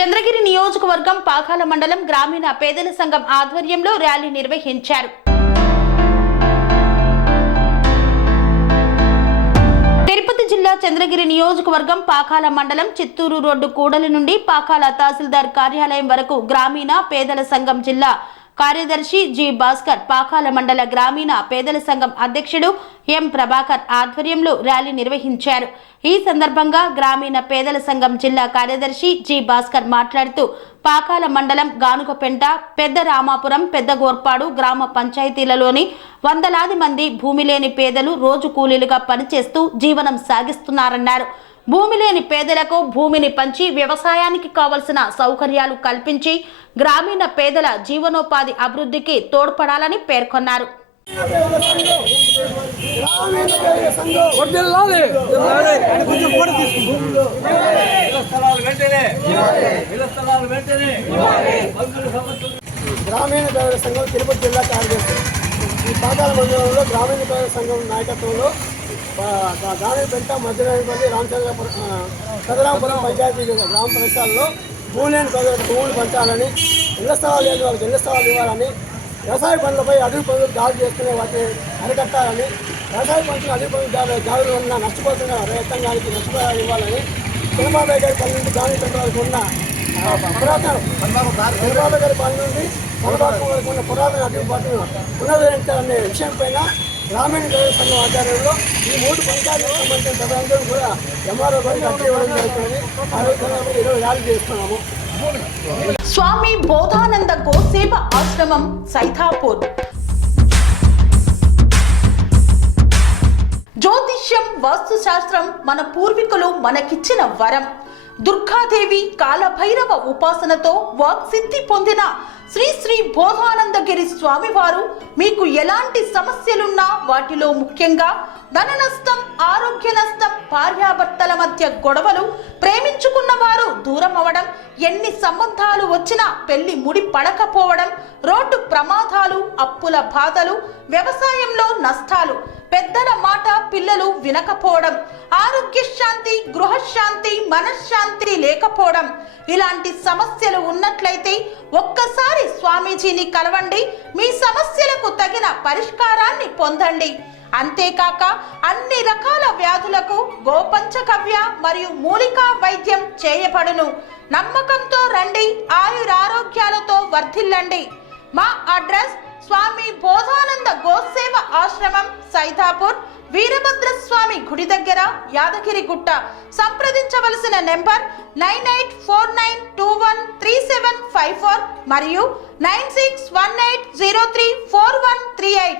చంద్రగిరి నియోజకవర్గం పాకాల మండలం గ్రామీణ పేదల సంఘం ఆధ్వర్యంలో ర్యాలీ నిర్వహించారు. తిరుపతి జిల్లా చంద్రగిరి నియోజకవర్గం పాకాల మండలం చిత్తూరు రోడ్డు కూడలి నుండి పాకాల తహసీల్దార్ కార్యాలయం వరకు గ్రామీణ పేదల సంఘం జిల్లా కార్యదర్శి జి భాస్కర్, పాకాల మండల గ్రామీణ పేదల సంఘం అధ్యక్షుడు ఎం ప్రభాకర్ ఆధ్వర్యంలో ర్యాలీ నిర్వహించారు. ఈ సందర్భంగా గ్రామీణ పేదల సంఘం జిల్లా కార్యదర్శి జి భాస్కర్ మాట్లాడుతూ పాకాల మండలం గానుగపెంట, పెద్ద రామాపురం, పెద్ద గోర్పాడు గ్రామ పంచాయతీలలోని వందలాది మంది భూమి లేని పేదలు రోజు కూలీలుగా పనిచేస్తూ జీవనం సాగిస్తున్నారన్నారు. భూమి లేని పేదలకు భూమిని పంచి వ్యవసాయానికి కావలసిన సౌకర్యాలు కల్పించి గ్రామీణ పేదల జీవనోపాధి అభివృద్ధికి తోడ్పడాలని పేర్కొన్నారు. గ్రామీణ పేదల సంఘం తిరుపతి జిల్లా కార్యదర్శి ఈ పాకాల మండలంలో గ్రామీణ పేదల సంఘం నాయకత్వంలో గానుగపెంట, మధ్యరాయపల్లి, పెదరామపురం పంచాయతీ గ్రామ ప్రదేశాల్లో భూమి లేని పేదలకు భూములు పంచాలని, ఇళ్ల స్థలాలు లేని వాళ్ళకి ఇళ్ల స్థలాలు ఇవ్వాలని, వ్యవసాయ పనులపై అడవి పనులు దాడి చేసుకునే వాటిని అరికట్టాలని, వ్యవసాయ పనులు అడవి పనులు దాడులు ఉన్న నష్టపోతున్న రైతాంగానికి నష్టపరిహారం ఇవ్వాలని, చంద్రబాబు గారి పని నుండి గానుగపెంట వరకు ఉన్న చంద్రబాబు గారి పని నుండి మనబాబు వరకు ఉన్న పురాతన అడవి పాటను పునరుద్ధరించాలనే విషయంపైన గ్రామీణ పేదల సంఘం ఆధ్వర్యంలో ఈ 3 పంచాయతీలకు సంబంధించిన ప్రజలందరూ కూడా ఎంఆర్ఓ గారికి అర్జీ ఇవ్వడం జరుగుతుంది. ఆ రోజు ఈరోజు ర్యాలీ చేస్తున్నాము. స్వామి బోధానంద గోసేవ ఆశ్రమం సైథాపూర్. జ్యోతిష్యం, వాస్తుశాస్త్రం మన పూర్వీకులు మనకిచ్చిన వరం. దుర్గాదేవి, కాలభైరవ ఉపాసనతో వాక్సిద్ధి పొందిన శ్రీ శ్రీ బోధానందగిరి స్వామివారు మీకు ఎలాంటి సమస్యలున్నా, వాటిలో ముఖ్యంగా ధన నష్టం, ఆరోగ్య నష్టం, భార్యాభర్తల మధ్య గొడవలు, ప్రేమించుకున్న వారు దూరం అవడం, ఎన్ని సంబంధాలు వచ్చినా పెళ్లి ముడి పడకపోవడం, రోడ్డు ప్రమాదాలు, అప్పుల బాధలు, వ్యవసాయంలో నష్టాలు, పెద్దల మాట పిల్లలు వినకపోవడం, ఆరోగ్య శాంతి, గృహశాంతి, మనశ్శాంతి లేకపోవడం, ఇలాంటి సమస్యలు ఉన్నట్లయితే ఒక్కసారి స్వామీజీని కలవండి. మీ సమస్యలకు తగిన పరిష్కారాన్ని పొందండి. అంతేకాక అన్ని రకాల వ్యాధులకు గోపంచకవ్య మరియు మూలికా వైద్యం చేయబడును. నమ్మకంతో రండి, ఆయురారోగ్యాలతో వర్ధిల్లండి. మా అడ్రస్ స్వామి బోధానంద గోసేవ ఆశ్రమం, సైథాపూర్, వీరభద్రస్వామి గుడి దగ్గర, యాదగిరిగుట్ట. సంప్రదించవలసిన నెంబర్ 9849213754 మరియు 9618034138.